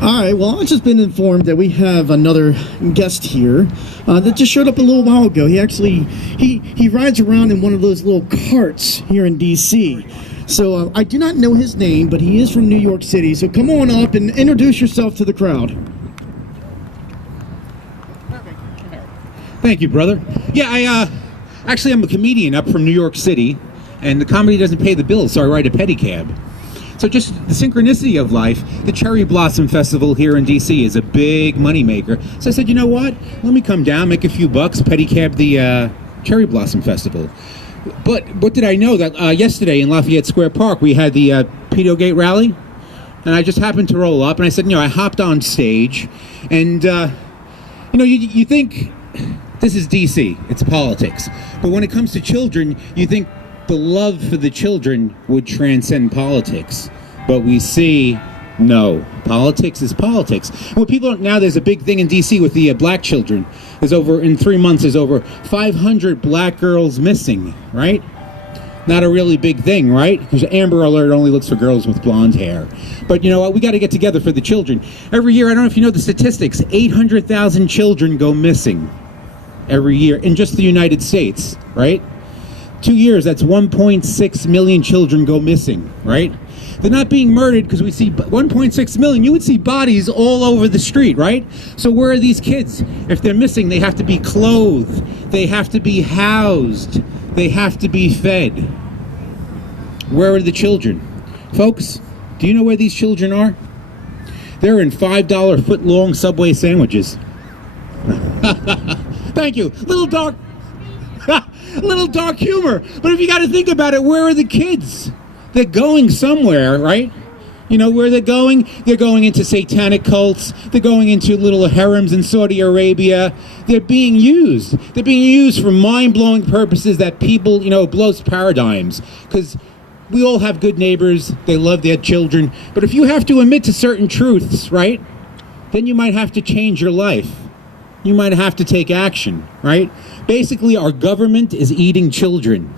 All right, well, I've just been informed that we have another guest here that just showed up a little while ago. He actually, he rides around in one of those little carts here in D.C. So I do not know his name, but he is from New York City. So come on up and introduce yourself to the crowd. Thank you, brother. Yeah, actually, I'm a comedian up from New York City, and the comedy doesn't pay the bills, so I ride a pedicab. So just the synchronicity of life, the Cherry Blossom Festival here in D.C. is a big moneymaker. So I said, you know what? Let me come down, make a few bucks, pedicab the Cherry Blossom Festival. But what did I know? That yesterday in Lafayette Square Park, we had the Pedo Gate rally, and I just happened to roll up, and I said, I hopped on stage, and, you think this is D.C., it's politics. But when it comes to children, you think the love for the children would transcend politics. But we see, no. Politics is politics. Well, now there's a big thing in D.C. with the black children. In 3 months, there's over 500 black girls missing, right? Not a really big thing, right? Because Amber Alert only looks for girls with blonde hair. But you know what? We got to get together for the children. Every year, I don't know if you know the statistics, 800,000 children go missing every year in just the United States, right? 2 years, that's 1.6 million children go missing, right? They're not being murdered because we see 1.6 million. You would see bodies all over the street, right? So where are these kids? If they're missing, they have to be clothed. They have to be housed. They have to be fed. Where are the children? Folks, do you know where these children are? They're in $5 foot-long Subway sandwiches. Thank you. Little dark humor. But if you got to think about it, where are the kids? They're going somewhere, right? You know where they're going? They're going into satanic cults. They're going into little harems in Saudi Arabia. They're being used. They're being used for mind-blowing purposes that people, blows paradigms. Because we all have good neighbors. They love their children. But if you have to admit to certain truths, right, then you might have to change your life. You might have to take action, right? Basically, our government is eating children.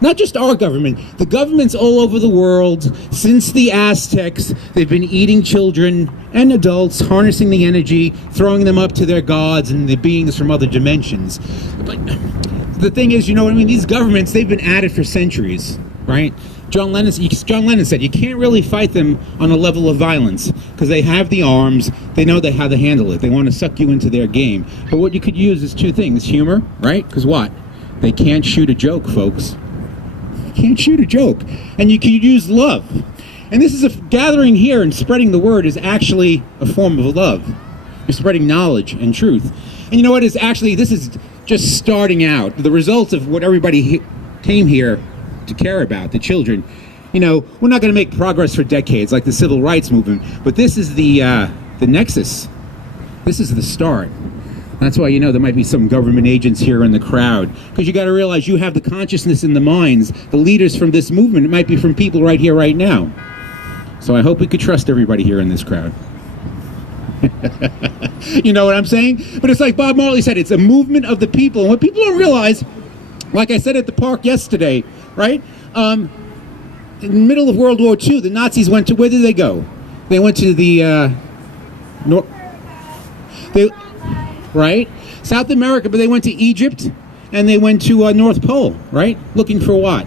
Not just our government, the governments all over the world, since the Aztecs, they've been eating children and adults, harnessing the energy, throwing them up to their gods and the beings from other dimensions. But the thing is, these governments, they've been at it for centuries, right? John Lennon said, you can't really fight them on a level of violence because they have the arms, they know how to handle it. They want to suck you into their game. But what you could use is two things, humor, right? Because what? They can't shoot a joke, folks. Can't shoot a joke. And you can use love. And this is a gathering here, and spreading the word is actually a form of love. You're spreading knowledge and truth. And you know what? This is just starting out. The results of what everybody came here to care about, the children. We're not going to make progress for decades like the civil rights movement, but this is the nexus. This is the start. That's why, there might be some government agents here in the crowd. Because you got to realize you have the consciousness in the minds, the leaders from this movement. It might be from people right here, right now. So I hope we could trust everybody here in this crowd. You know what I'm saying? But it's like Bob Marley said, it's a movement of the people. And what people don't realize, like I said at the park yesterday, right? In the middle of World War II, the Nazis went to, where did they go? They went to the, right? South America, but they went to Egypt and they went to North Pole, right? Looking for what?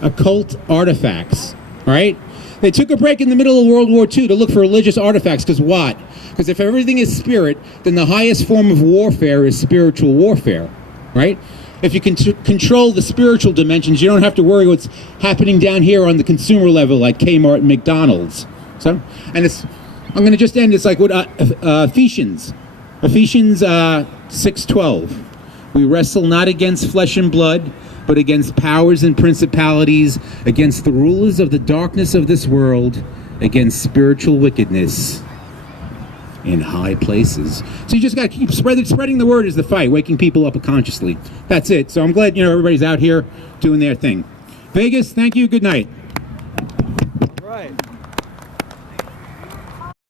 Occult artifacts, right? They took a break in the middle of World War II to look for religious artifacts, because what? Because if everything is spirit, then the highest form of warfare is spiritual warfare, right? If you can control the spiritual dimensions, you don't have to worry what's happening down here on the consumer level like Kmart and McDonald's. So, and I'm going to just end, it's like what Ephesians 6:12. We wrestle not against flesh and blood, but against powers and principalities, against the rulers of the darkness of this world, against spiritual wickedness in high places. So you just got to keep spreading the word is the fight, waking people up consciously. That's it. So I'm glad, everybody's out here doing their thing. Vegas, thank you. Good night. Right.